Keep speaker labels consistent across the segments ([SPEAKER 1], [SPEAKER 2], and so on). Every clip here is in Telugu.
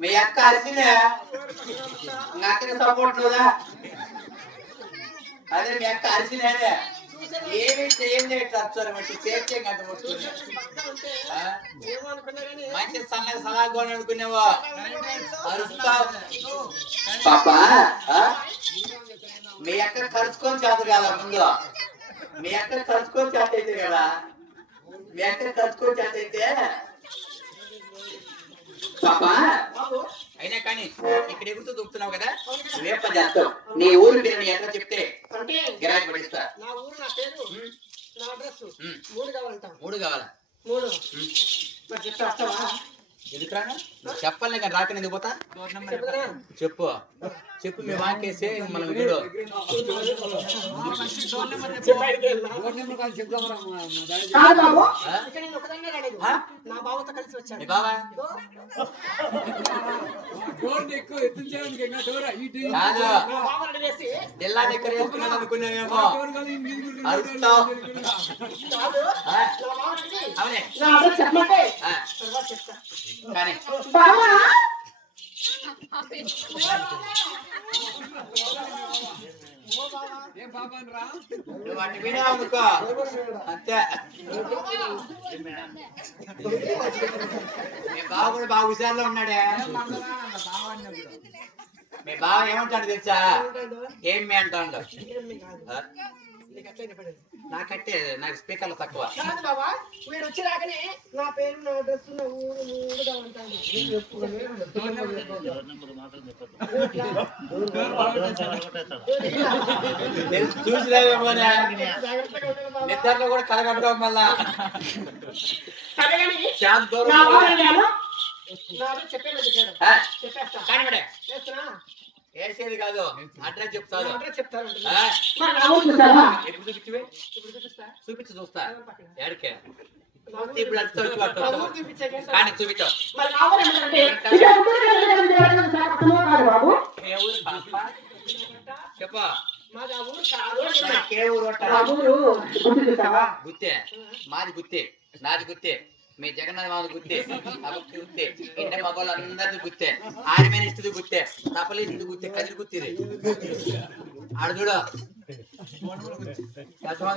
[SPEAKER 1] మీ అక్క అరిసిందా మీ అక్కకి సపోర్ట్ లేదా అదే మీ అక్క అరిసిందే ఏమి చేయండి వచ్చారు మంచి చేస్తే గంట పట్టుకుని మంచి సన్నగా సలహా అనుకునేవా? పాపా మీ అక్కడ కలుసుకొని చేత కదా ముందు. మీ అక్కడ కలుసుకొని చేత అయితే కదా? మీ అక్కడ కలుసుకొని చేత అయితే పాపా అయినా కానీ ఇక్కడ ఎగురుతూ దొక్కుతున్నావు కదా? నువ్వేం పని చేస్తావు నీ ఊరు పేరు నీ ఎట్లా చెప్తే గిరాకీ పడిస్తా.
[SPEAKER 2] నా ఊరు నా పేరు నా అడ్రస్. మూడు కావాలంటాం.
[SPEAKER 1] మూడు కావాలా?
[SPEAKER 2] మూడు. మరి చెప్తా వస్తావా
[SPEAKER 1] చెప్పాలి కానీ రాకనే ఎందుకు పోతా? చెప్పు. చెప్పు మీ వాకేసి మనం
[SPEAKER 2] ఒకదాన్నే రాలేదు
[SPEAKER 1] ఆ?
[SPEAKER 2] నా బావతో కలిసి వచ్చాను
[SPEAKER 1] మీ బావా
[SPEAKER 2] ఇదిగో,
[SPEAKER 1] కాదు
[SPEAKER 2] నా బావ రెడీ వేసి
[SPEAKER 1] జిల్లా దగ్గర వేసుకున్నాను అనుకున్నావేమో అరుస్తావు
[SPEAKER 2] కాదు
[SPEAKER 1] ఆ?
[SPEAKER 2] నా బావ రెడీ
[SPEAKER 1] అవునే
[SPEAKER 2] నా అడ్రస్ చెప్పమంటే
[SPEAKER 1] ఆ,
[SPEAKER 2] తర్వాత చెప్తా
[SPEAKER 1] కానీ
[SPEAKER 2] బావా
[SPEAKER 1] నువ్వు అటు వినా అనుకో అంతే. మీ బావ కూడా బాగా హుషారులో ఉన్నాడే. మీ బావ ఏమంటాడు తెలుసా?
[SPEAKER 2] ఏమి అంటాడు?
[SPEAKER 1] నాకంటే నాకు స్పీకర్లు తక్కువ.
[SPEAKER 2] కాదు బాబా వీడు వచ్చి రాకనే నా పేరు నా అడ్రస్ నా ఊరు మూడుగా ఉంటాను ఉండాలి బాబా.
[SPEAKER 1] నిద్రలో కూడా కలగంటాం మళ్ళా. ఆ?
[SPEAKER 2] చెప్పేస్తా.
[SPEAKER 1] వేసేది కాదు. అడ్రస్ చెప్తాను.
[SPEAKER 2] చెప్తాను
[SPEAKER 1] ఎప్పుడు చూపించివే?
[SPEAKER 2] చూపిస్తా?
[SPEAKER 1] చూపించి చూస్తా. ఎడికే ఇప్పుడు. కానీ చూపించావు చెప్పు.
[SPEAKER 2] మాది
[SPEAKER 1] గుత్తే. నాది గుత్తే. మీ జగన్నాథ మాది గుత్తే అబ్బకి గుత్తే ఇంటే మగవాళ్ళు అందరిది గుత్తే ఆర్మీ ఇస్తుంది గుత్తే తప్పలేదు గుత్తే కదిరి గుత్తిది ఆడు చూడు.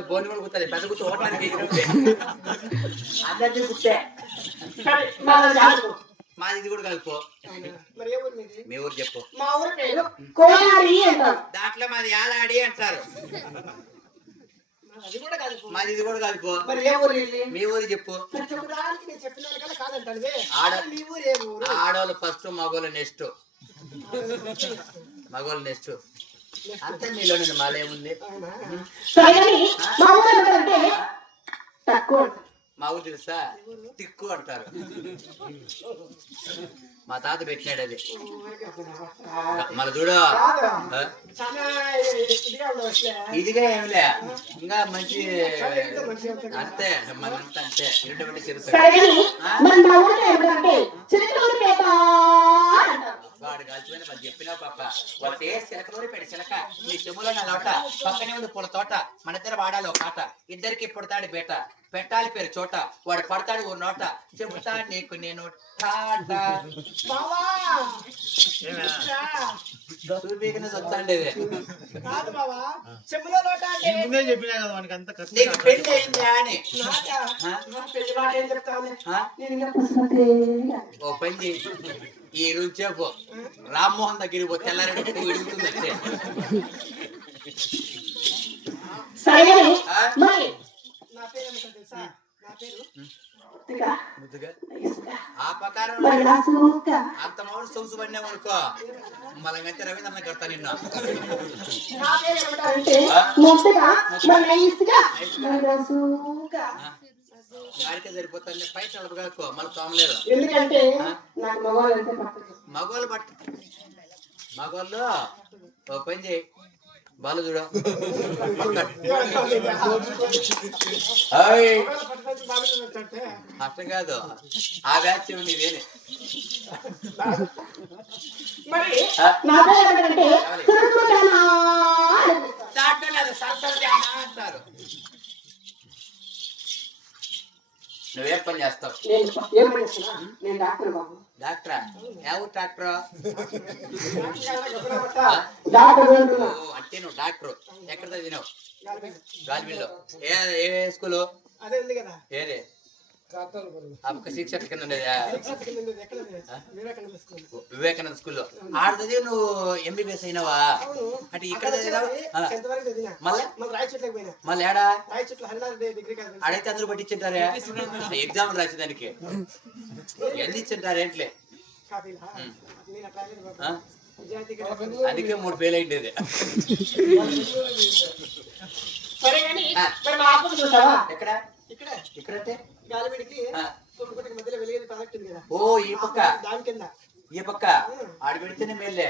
[SPEAKER 1] బోని కూడా పెద్ద ఓటానికి అందరిది
[SPEAKER 2] సరే మాది
[SPEAKER 1] ఇది కూడా కలుపు మీ ఊరు చెప్పు.
[SPEAKER 2] మా ఊరు
[SPEAKER 1] దాంట్లో మాది యాలాడి అంటారు.
[SPEAKER 2] మాది కూడా కాదు
[SPEAKER 1] మీ ఊరు చెప్పు. ఆడవాళ్ళు ఫస్ట్ మగవాళ్ళు నెక్స్ట్ మగవాళ్ళు నెక్స్ట్ అంతే మీలో మాలేముంది
[SPEAKER 3] తక్కువ.
[SPEAKER 1] మా ఊరు తెలుసా? తిక్కు అంటారు. మా తాత పెట్టినాడు అది. మన చూడు.
[SPEAKER 2] ఇదిగా
[SPEAKER 1] ఏమిలే? ఇంకా మంచి. అంతే మనంతా అంతే ఇటువంటి చిరుత వాడు పాప. పెట్టి చిలక. నీ చెములో నా లోట. పక్కనే ఉంది పూల తోట. మన ఇద్దరు వాడాలి ఒక ఆట ఇద్దరికి పుడతాడు బేట. పెట్టాలి పేరు చోట. వాడు పడతాడు ఓ నోట. చెబుతా నీకు నేను టాటా
[SPEAKER 2] బావా ఇట్లా.
[SPEAKER 1] చూపీకనే వచ్చాండేది
[SPEAKER 2] కాదు బావా చెప్పులో లోట అంటే
[SPEAKER 4] ముందే చెప్పినా కదా వానికి అంత కష్టం
[SPEAKER 1] నీకు పెళ్ళి అయిందా అని.
[SPEAKER 2] నాట.
[SPEAKER 1] ఆ?
[SPEAKER 2] నా పెళ్ళి మాట ఏం చెప్తాను
[SPEAKER 1] ఆ?
[SPEAKER 2] నేను ఇంకా
[SPEAKER 3] పసుపతి
[SPEAKER 1] ఓ పని చేయి ఈ రోజు చెప్పు. రామ్మోహన్ దగ్గరికి పో తెల్లారెడ్డి విడుగుతుంది
[SPEAKER 3] సరే? మరి
[SPEAKER 2] నా పేరు ఏమిటో తెలుసా నా పేరు
[SPEAKER 3] ఇక
[SPEAKER 1] ముద్దుగా
[SPEAKER 3] ఇసుక.
[SPEAKER 1] ఆ ప్రకారం
[SPEAKER 3] మరి రాసుక
[SPEAKER 1] అంత మౌన సొగుసు పడినావు అనుకో. కడతా నిన్న. పై మళ్ళీ తోమలేరు
[SPEAKER 2] ఎందుకంటే మగవాళ్ళు
[SPEAKER 1] మగవాళ్ళు మగవాళ్ళు పని చేయి. బాలు చూడు. అట్ట కాదు. ఆ బ్యాచ్ నీదేనే
[SPEAKER 2] మరి
[SPEAKER 1] నువ్వేం పని చేస్తావు?
[SPEAKER 2] నేను డాక్టర్ బాబు.
[SPEAKER 1] డాక్టరా? ఎవరు డాక్టర్? అంటే నువ్వు డాక్టర్. ఎక్కడ చదివినావు? గాలిబిల్లో ఏ ఏ స్కూలు?
[SPEAKER 2] అదే ఉంది కదా.
[SPEAKER 1] ఏది? శిక్షణ కింద
[SPEAKER 2] వివేకానంద స్కూల్.
[SPEAKER 1] వివేకానంద స్కూల్లో. ఆడ చదివి నువ్వు ఎంబీబీఎస్ అయినావా?
[SPEAKER 2] అవును.
[SPEAKER 1] అంటే ఇక్కడ మళ్ళా? ఏడా? ఆడైతే అందరూ పట్టించుంటారే? ఎగ్జామ్ రాసేదానికి ఎన్ని ఇచ్చింటారు ఏంట్లే? అందుకే మూడు ఫెయిల్ అయిండేది.
[SPEAKER 2] సరే కానీ
[SPEAKER 1] ఎక్కడ?
[SPEAKER 2] ఇక్కడ?
[SPEAKER 1] ఇక్కడంటే?
[SPEAKER 2] గాలిబిడికి
[SPEAKER 1] ఆ.
[SPEAKER 2] తుమ్ముకుంటికి మధ్యలో వెలిగేది ప్రాజెక్ట్ ఉంది కదా.
[SPEAKER 1] ఓ ఈ పక్క.
[SPEAKER 2] దాని కింద.
[SPEAKER 1] ఈ పక్క. ఆడ పెడితేనే మేలే.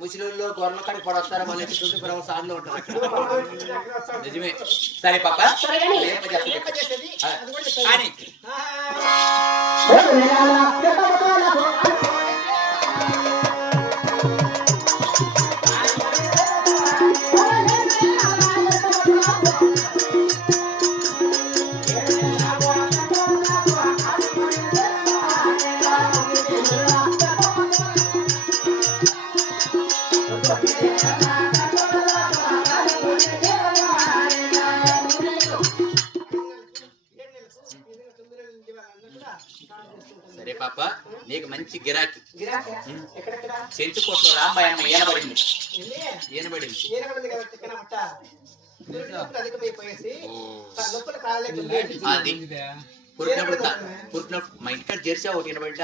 [SPEAKER 1] ముసలిళ్ళు గొర్రెల కాడికి పడొస్తారా? వాళ్ళు ట్వంటీ ఫోర్ అవర్స్ ఉంటారు నిజమే. సరే
[SPEAKER 2] సరే కానీ
[SPEAKER 1] సరే పాప నీకు మంచి గిరాకీ. చెంచుకోట్లో రాంబాయ్ అమ్మ ఈనబడింది అది. పుట్టినప్పుడు పుట్టినప్పుడు మా ఇంటికాడ జెర్సీ ఒకటి ఈనబడింటే